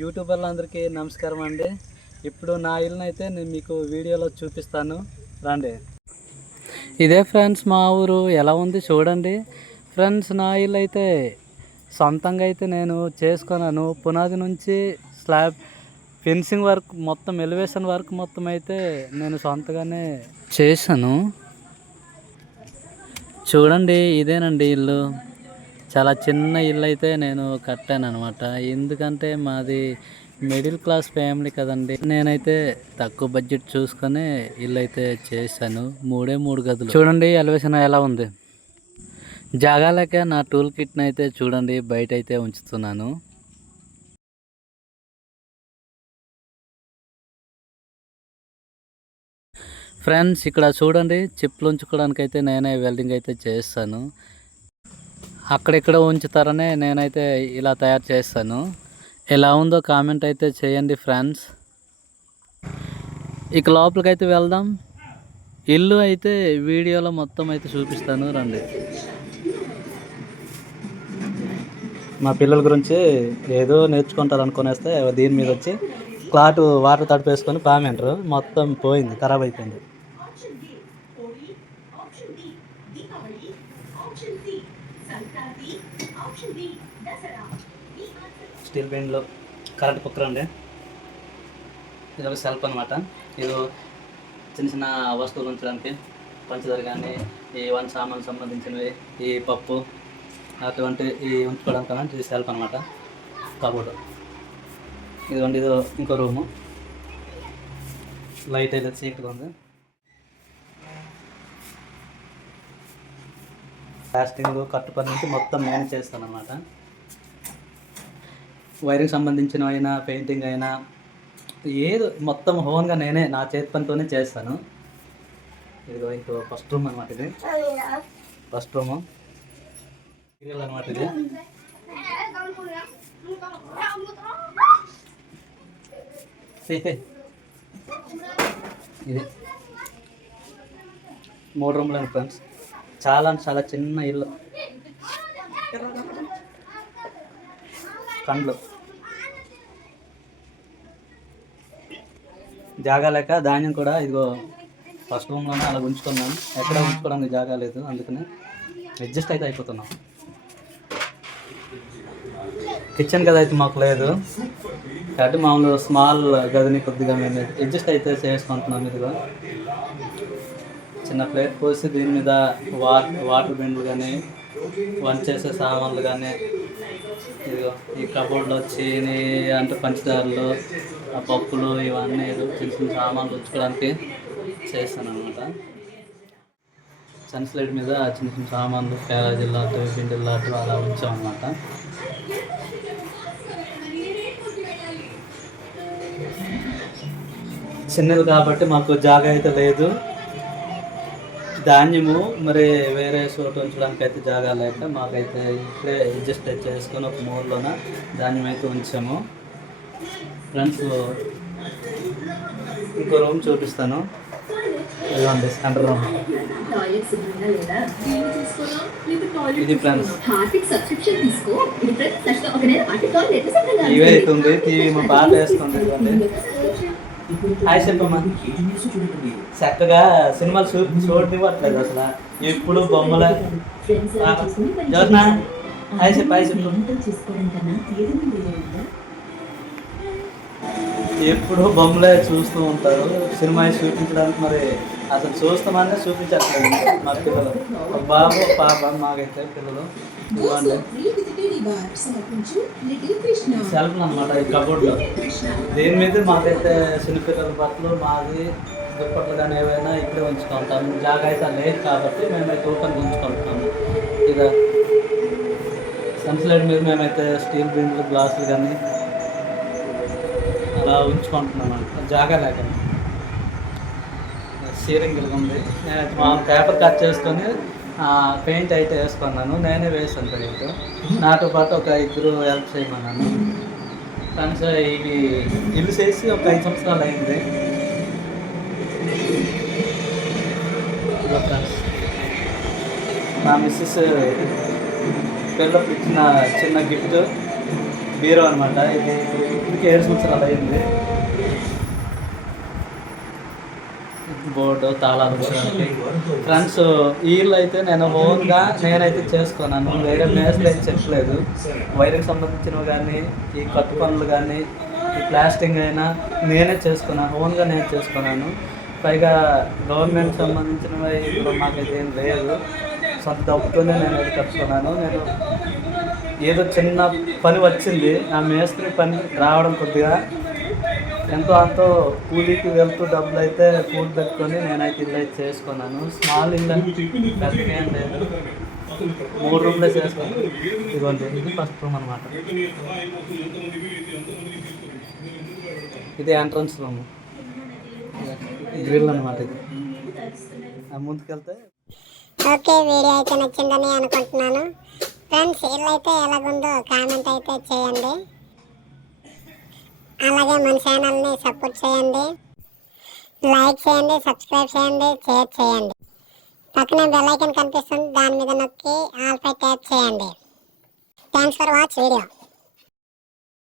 యూట్యూబర్లందరికీ నమస్కారం అండి. ఇప్పుడు నా ఇల్లుని అయితే నేను మీకు వీడియోలో చూపిస్తాను. రండి. ఇదే ఫ్రెండ్స్ మా ఊరు. ఎలా ఉంది చూడండి. ఫ్రెండ్స్ నా ఇల్లు అయితే సొంతంగా అయితే నేను చేసుకున్నాను. పునాది నుంచి స్లాబ్ ఫెన్సింగ్ వర్క్ మొత్తం ఎలివేషన్ వర్క్ మొత్తం అయితే నేను సొంతగానే చేశాను. చూడండి ఇదేనండి ఇల్లు. చాలా చిన్న ఇల్లు అయితే నేను కట్టాను అనమాట ఎందుకంటే మాది మిడిల్ క్లాస్ ఫ్యామిలీ కదండి. నేనైతే తక్కువ బడ్జెట్ చూసుకొని ఇల్లు అయితే చేశాను. మూడే మూడు గదులు. చూడండి ఎలివేషన్ ఎలా ఉంది. జాగాలేక నా టూల్ కిట్ని అయితే చూడండి బయట అయితే ఉంచుతున్నాను. ఫ్రెండ్స్ ఇక్కడ చూడండి చెప్పులు ఉంచుకోవడానికి అయితే నేనే వెల్డింగ్ అయితే చేస్తాను. అక్కడిక్కడ ఉంచుతారనే నేనైతే ఇలా తయారు చేస్తాను. ఎలా ఉందో కామెంట్ అయితే చేయండి ఫ్రెండ్స్. ఇక లోపలికి అయితే వెళ్దాం. ఇల్లు అయితే వీడియోలో మొత్తం అయితే చూపిస్తాను రండి. మా పిల్లల గురించి ఏదో నేర్చుకుంటారు అనుకునేస్తే దీని మీద వచ్చి క్లాట్ వాటర్ తడిపేసుకొని పామెంటారు. మొత్తం పోయింది ఖరాబ్ అయిపోయింది. స్టీల్ పెయింట్లో కరెంట్ కుక్కర్ అండి. ఇది ఒక సెల్ఫ్ అనమాట ఇది చిన్న చిన్న వస్తువులు ఉంచడానికి పంచదార కానీ ఈ వన్ సామాన్ సంబంధించినవి ఈ పప్పు అటువంటి ఈ ఉంచుకోవడానికి కానీ ఇది సెల్ఫ్ అనమాట కబోర్డు. ఇదిగోండి ఇది ఇంకో రూము. లైట్ అయితే చీకటిగా ఉంది. ప్లాస్టింగ్ కట్టు పని నుంచి మొత్తం మేనేజ్ చేస్తాను అనమాట వైరింగ్ సంబంధించిన అయినా పెయింటింగ్ అయినా ఏదో మొత్తం హోన్గా నేనే నా చేతి పనితోనే చేస్తాను. ఇదిగో ఇంకో ఫస్ట్ రూమ్ అనమాట ఇది. First room. సీరియల్ అనమాట ఇది. ఇది. మూడు రూమ్లు ఫ్రెండ్స్. చాలా చాలా చిన్న ఇల్లు. కండ్లు. జాగా లేక ధాన్యం కూడా ఇదిగో ఫస్ట్ రూమ్లోనే అలా ఉంచుకున్నాం. ఎక్కడ ఉంచుకోవడానికి జాగా లేదు అందుకని అడ్జస్ట్ అయితే అయిపోతున్నాం. కిచెన్ గది అయితే మాకు లేదు. కాబట్టి మామూలు స్మాల్ గదిని కొద్దిగా మేము అడ్జస్ట్ అయితే చేసుకుంటున్నాం ఇదిగో. చిన్న ప్లేట్ పోసి దీని మీద వాటర్ వాటర్ బిండ్లు కానీ వంట చేసే సామాన్లు కానీ ఇదిగో ఈ కబోర్డ్లో చీని అంటే పంచదారలు ఆ పప్పులు ఇవన్నీ ఏదో చిన్న చిన్న సామాన్లు ఉంచుకోవడానికి చేస్తాను అనమాట సన్స్లైట్ మీద చిన్న చిన్న సామాన్లు క్యారేజీలు లాంటి పిండిలు లాంటివి అలా ఉంచామన్నమాట. చిన్నది కాబట్టి మాకు జాగా అయితే లేదు. ధాన్యము మరి వేరే చోట ఉంచడానికి అయితే జాగా లేక మాకైతే ఇక్కడే అడ్జస్ట్ చేసుకొని ఒక మూలలోన ధాన్యం అయితే ఉంచాము. ఫ్రెండ్స్ ఇంకో రూమ్ చూపిస్తాను. ఇదిగోండి సెంటర్ రూమ్ ఇది ఫ్రెండ్స్ ఇవే అవుతుంది టీవీ మా పాట వేస్తుంది ఇదిగోండి హాయ్ చెప్పమ్మా. చక్కగా సినిమాలు చూ చూడనివ్వట్లేదు అసలు. ఎప్పుడు బొమ్మల జ్యోత్స్న హాయ్ చెప్పు హాయ్ చెప్పు. ఎప్పుడు బొమ్మలే చూస్తూ ఉంటారు. సినిమా చూపించడానికి మరి అసలు చూస్తామనే చూపించట్లేదు మా పిల్లలు. బాబు పాప మాకైతే పిల్లలు. సెల్ఫ్ అనమాట ఈ కబోర్డ్లో. దేని మీద మాకైతే చిన్నపిల్లల బట్టలు మాది దుప్పట్లు కానీ ఏవైనా ఇక్కడే ఉంచుకుంటాము జాగా అయితే లేదు కాబట్టి మేమైతే ఓపెన్ ఉంచుకుంటాము ఇక సన్స్లైట్ మీద మేమైతే స్టీల్ బిందులు గ్లాసులు కానీ అలా జాగా లేక. సీరింగ్ ఉంది. నేను మా పేపర్ కట్ చేసుకొని పెయింట్ అయితే వేసుకున్నాను. నేనే వేసాను పెయింట్. నాతో పాటు ఒక ఇద్దరు హెల్ప్ చేయమన్నాను. కానీ సార్ ఇవి ఇల్లు చేసి ఒక ఐదు సంవత్సరాలు అయింది. నా మిస్సెస్ పిల్లలకు ఇచ్చిన చిన్న గిఫ్ట్ బీరో అనమాట ఇది ఇప్పటికి ఏడు సంవత్సరాలు అయింది. బోర్డు తాళాలు ఫ్రెండ్స్ వీళ్ళు అయితే నేను ఓన్గా నేనైతే చేసుకున్నాను వేరే మేస్త్రి అయితే చెప్పలేదు. వైర్కి సంబంధించినవి కానీ ఈ కట్టు పనులు కానీ ఈ ప్లాస్టింగ్ అయినా నేనే చేసుకున్నాను. ఓన్గా నేను చేసుకున్నాను. పైగా గవర్నమెంట్ సంబంధించినవి ఇప్పుడు మాకైతే ఏం లేదు. సొంత డబ్బుతోనే నేను అది కట్టుకున్నాను. నేను ఏదో చిన్న పని వచ్చింది. ఆ మేస్త్రి పని రావడం కొద్దిగా ఎంతో అంతో కూలీకి వెళ్తూ డబ్బులు అయితే కూలి పెట్టుకొని నేనైతే ఇల్లు అయితే చేసుకున్నాను. స్మాల్ ఇల్లు అని పెద్దగా లేదు. మూడు రూమ్లే చేసుకున్నాను. ఇదిగోండి ఇది ఫస్ట్ రూమ్ అనమాట ఇది ఎంట్రన్స్ రూమ్. గ్రిల్ అనమాట ఇది. ఆ ముందుకెళ్తే ఓకే వీడియో అయితే నచ్చిందని అనుకుంటున్నాను. ఫ్రెండ్స్ ఇల్లు అయితే ఎలాగుందో కామెంట్ అయితే చేయండి. అలాగే మన ఛానల్ని సపోర్ట్ చేయండి. లైక్ చేయండి సబ్స్క్రైబ్ చేయండి షేర్ చేయండి. పక్కన బెల్ కనిపిస్తుంది దాని మీద నొక్కి ఆల్పై ట్యాప్ చేయండి. Thanks for watch video